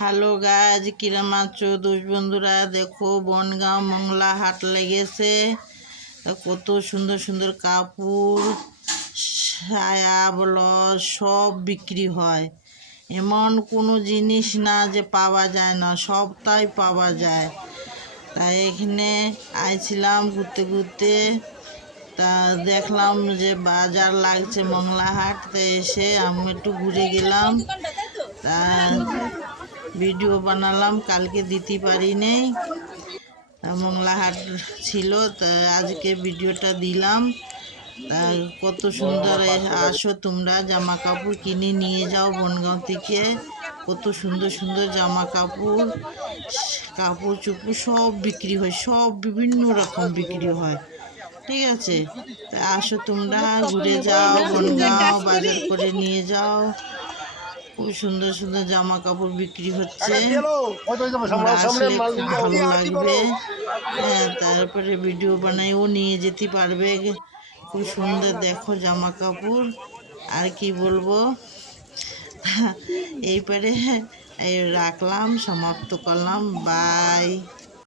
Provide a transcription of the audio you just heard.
Hello guys, কিরম আছো দোষ বন্ধুরা? দেখো বনগাঁও মংলা হাট লেগেছে। তা কত সুন্দর সুন্দর কাপড়, সায়া ব্লাউজ সব বিক্রি হয়। এমন কোনো জিনিস না যে পাওয়া যায় না, সবটাই পাওয়া যায়। তাই এখানে আইছিলাম ঘুরতে ঘুরতে, তা দেখলাম যে বাজার লাগছে মংলা হাট। তা এসে আমি একটু ঘুরে গেলাম, তা ভিডিও বানালাম। কালকে দিতে পারি নেই, মংলা হাট ছিল, তা আজকে ভিডিওটা দিলাম। তা কত সুন্দর, আসো তোমরা জামা কাপড় কিনে নিয়ে যাও বনগাঁও থেকে। কত সুন্দর সুন্দর জামা কাপড়, কাপড় চোপড় সব বিক্রি হয়, সব বিভিন্ন রকম বিক্রি হয়। ঠিক আছে, তা আসো তোমরা ঘুরে যাও, বনগাঁও বাজার করে নিয়ে যাও। খুব সুন্দর সুন্দর জামা কাপড় বিক্রি হচ্ছে, তোমরা আসলে খুব ভালো লাগবে। হ্যাঁ, তারপরে ভিডিও বানাইও নিয়ে যেতে পারবে। খুব সুন্দর দেখো জামা কাপড়। আর কি বলবো, এইবারে রাখলাম, সমাপ্ত করলাম। বাই।